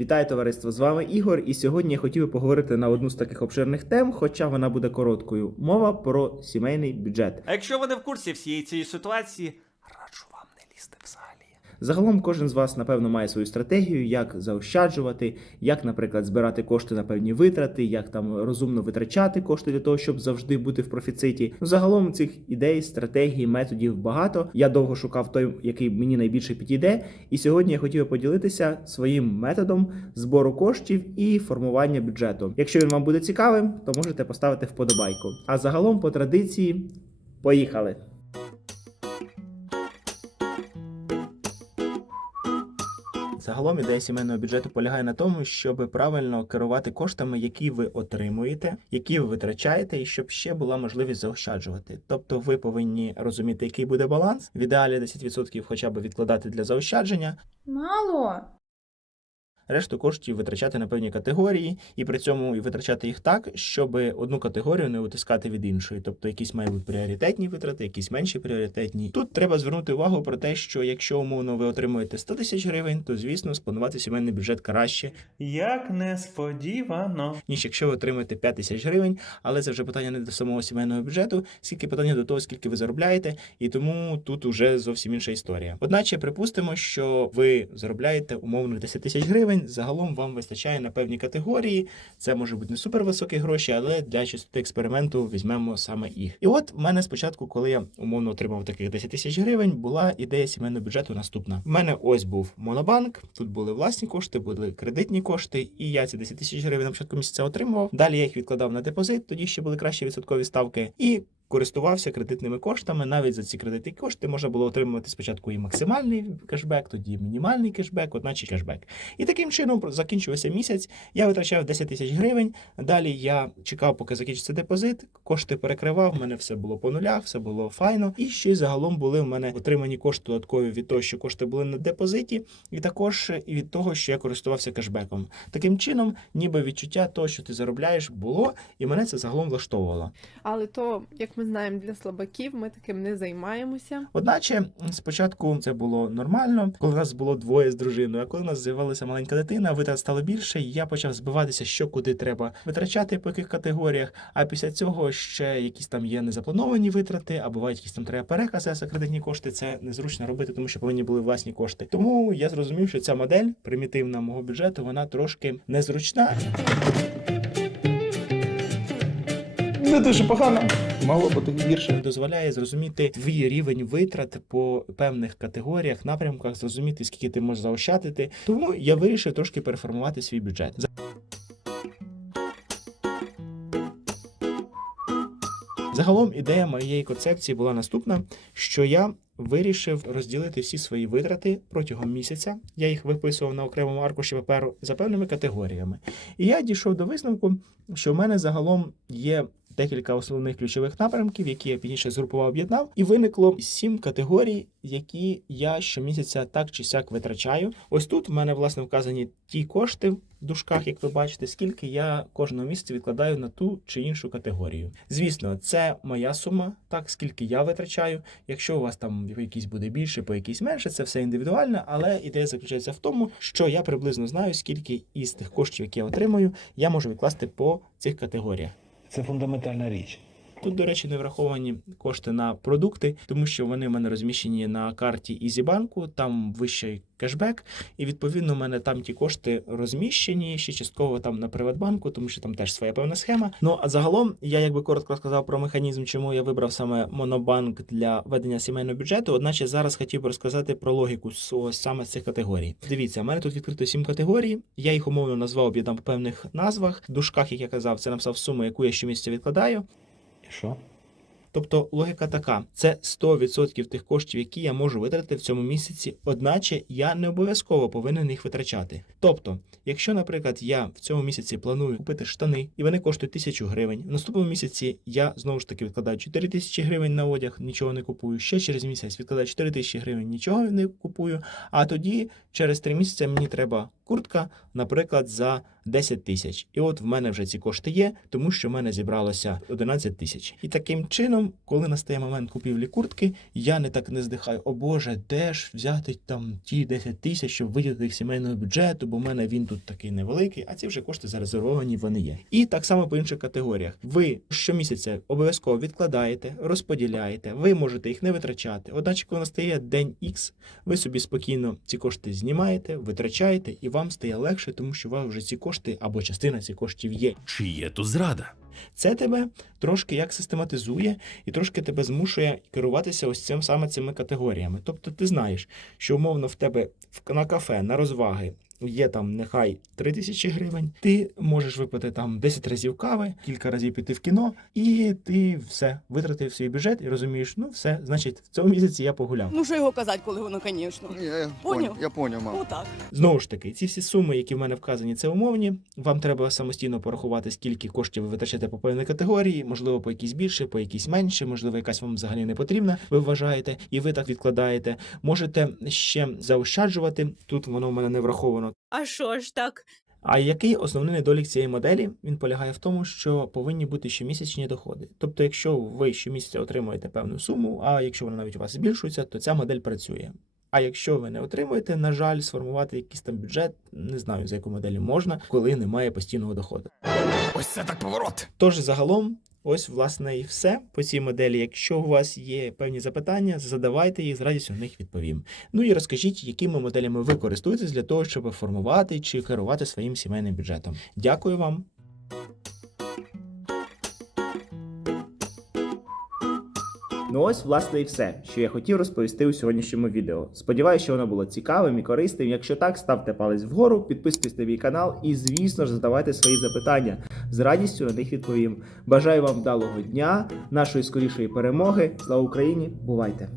Вітаю товариство! З вами Ігор, і сьогодні я хотів би поговорити на одну з таких обширних тем, хоча вона буде короткою. Мова про сімейний бюджет. А якщо ви не в курсі всієї цієї ситуації, раджу вам не лізти взагалі. Загалом кожен з вас, напевно, має свою стратегію, як заощаджувати, як, наприклад, збирати кошти на певні витрати, як там розумно витрачати кошти для того, щоб завжди бути в профіциті. Ну, загалом цих ідей, стратегій, методів багато. Я довго шукав той, який мені найбільше підійде. І сьогодні я хотів поділитися своїм методом збору коштів і формування бюджету. Якщо він вам буде цікавим, то можете поставити вподобайку. А загалом, по традиції, поїхали. Загалом ідея сімейного бюджету полягає на тому, щоб правильно керувати коштами, які ви отримуєте, які ви витрачаєте, і щоб ще була можливість заощаджувати. Тобто, ви повинні розуміти, який буде баланс. В ідеалі 10% хоча б відкладати для заощадження, Мало. Решту коштів витрачати на певні категорії, і при цьому і витрачати їх так, щоб одну категорію не утискати від іншої. Тобто якісь мають бути пріоритетні витрати, якісь менші пріоритетні. Тут треба звернути увагу про те, що якщо умовно ви отримуєте 100 тисяч гривень, то звісно спланувати сімейний бюджет краще, Як несподівано. ніж якщо ви отримуєте 5 тисяч гривень, але це вже питання не до самого сімейного бюджету, скільки питання до того, скільки ви заробляєте, і тому тут уже зовсім інша історія. Одначе припустимо, що ви заробляєте умовно 10 тисяч гривень. Загалом вам вистачає на певні категорії. Це може бути не супервисокі гроші, але для чистоти експерименту візьмемо саме їх. І от в мене спочатку, коли я умовно отримав таких 10 тисяч гривень, була ідея сімейного бюджету наступна. В мене ось був монобанк, тут були власні кошти, були кредитні кошти, і я ці 10 тисяч гривень на початку місяця отримував. Далі я їх відкладав на депозит, тоді ще були кращі відсоткові ставки. І користувався кредитними коштами. Навіть за ці кредитні кошти можна було отримувати спочатку і максимальний кешбек, тоді мінімальний кешбек, одначе кешбек. І таким чином закінчився місяць. Я витрачав 10 тисяч гривень. Далі я чекав, поки закінчиться депозит. Кошти перекривав. У мене все було по нулях, все було файно. І ще й загалом були в мене отримані кошти додаткові від того, що кошти були на депозиті, і також і від того, що я користувався кешбеком. Таким чином, ніби відчуття того, що ти заробляєш, було, і мене це загалом влаштовувало. Але то, як ми знаємо, для слабаків ми таким не займаємося. Одначе спочатку це було нормально, коли нас було двоє з дружиною. А коли у нас з'явилася маленька дитина, витрат стало більше, і я почав збиватися, що куди треба витрачати по яких категоріях. А після цього ще якісь там є незаплановані витрати, а бувають якісь там треба перекази за кредитні кошти. Це незручно робити, тому що повинні були власні кошти. Тому я зрозумів, що ця модель примітивна мого бюджету, вона трошки незручна. Не дуже погано. Могло бути гірше. дозволяє зрозуміти твій рівень витрат по певних категоріях, напрямках, зрозуміти, скільки ти можеш заощадити. Тому я вирішив трошки переформувати свій бюджет. Загалом ідея моєї концепції була наступна: що я вирішив розділити всі свої витрати протягом місяця. Я їх виписував на окремому аркуші паперу за певними категоріями. І я дійшов до висновку, що в мене загалом є декілька основних ключових напрямків, які я пізніше згрупував, об'єднав, і виникло сім категорій, які я щомісяця так чи сяк витрачаю. Ось тут в мене власне вказані ті кошти в дужках, як ви бачите, скільки я кожного місяця відкладаю на ту чи іншу категорію. Звісно, це моя сума, так скільки я витрачаю. Якщо у вас там якийсь буде більше, по якийсь менше, це все індивідуально, але ідея заключається в тому, що я приблизно знаю, скільки із тих коштів, які я отримую, я можу відкласти по цих категоріях. Це фундаментальна річ. Тут, до речі, не враховані кошти на продукти, тому що вони в мене розміщені на карті Ізібанку, там вищий кешбек, і відповідно в мене там ті кошти розміщені ще частково там на Приватбанку, тому що там теж своя певна схема. Ну а загалом я якби коротко сказав про механізм, чому я вибрав саме монобанк для ведення сімейного бюджету. Одначе зараз хотів би розказати про логіку саме цих категорій. Дивіться, в мене тут відкрито сім категорій. Я їх умовно назвав об'єднав по певних назвах. В дужках, як я казав, це написав суму, яку я щомісяця відкладаю. Що? Тобто логіка така: це 100% тих коштів, які я можу витратити в цьому місяці, одначе я не обов'язково повинен їх витрачати. Тобто, якщо, наприклад, я в цьому місяці планую купити штани, і вони коштують 1000 гривень, в наступному місяці я знову ж таки відкладаю 4000 гривень на одяг, нічого не купую. Ще через місяць відкладаю 4000 гривень, нічого не купую. А тоді через 3 місяці мені треба куртка, наприклад, за 10 тисяч. І от в мене вже ці кошти є, тому що в мене зібралося 11 тисяч. І таким чином, коли настає момент купівлі куртки, я не так не здихаю, о Боже, де ж взяти там ті 10 тисяч, щоб виділити їх сімейного бюджету, бо в мене він тут такий невеликий, а ці вже кошти зарезервовані, вони є. І так само по інших категоріях. Ви щомісяця обов'язково відкладаєте, розподіляєте, ви можете їх не витрачати. Одначе, коли настає день X, ви собі спокійно ці кошти знімаєте, витрачаєте, і вам стає легше, тому що у вас вже ці кошти або частина цих коштів є. Чи є тут зрада? Це тебе трошки як систематизує і трошки тебе змушує керуватися ось цим саме цими категоріями. Тобто ти знаєш, що умовно в тебе на кафе, на розваги є там нехай 3 тисячі гривень, ти можеш випити там 10 разів кави, кілька разів піти в кіно, і ти все витратив свій бюджет і розумієш, ну все, значить, в цьому місяці я погуляв. Ну що його казати, коли воно, звісно. Я, Поняв? поняв, я поняв, мам. Ну так. Знову ж таки, ці всі суми, які в мене вказані, це умовні. Вам треба самостійно порахувати, скільки коштів ви витрачаєте по певній категорії, можливо, по якійсь більше, по якійсь менше, можливо, якась вам взагалі не потрібна, ви вважаєте, і ви так відкладаєте. Можете ще заощаджувати. Тут воно в мене не враховано. А що ж так? А який основний недолік цієї моделі? Він полягає в тому, що повинні бути щомісячні доходи. Тобто, якщо ви щомісяця отримуєте певну суму, а якщо вона навіть у вас збільшується, то ця модель працює. А якщо ви не отримуєте, на жаль, сформувати якийсь там бюджет, не знаю за яку моделі можна, коли немає постійного доходу. Ось це так поворот. Тож загалом, ось власне і все по цій моделі. Якщо у вас є певні запитання, задавайте їх з радістю на них відповім. Ну і розкажіть, якими моделями ви користуєтесь для того, щоб формувати чи керувати своїм сімейним бюджетом. Дякую вам. Ну ось, власне, і все, що я хотів розповісти у сьогоднішньому відео. Сподіваюся, що воно було цікавим і корисним. Якщо так, ставте палець вгору, підписуйтесь на мій канал і, звісно ж, задавайте свої запитання. З радістю на них відповім. Бажаю вам вдалого дня, нашої скорішої перемоги. Слава Україні! Бувайте!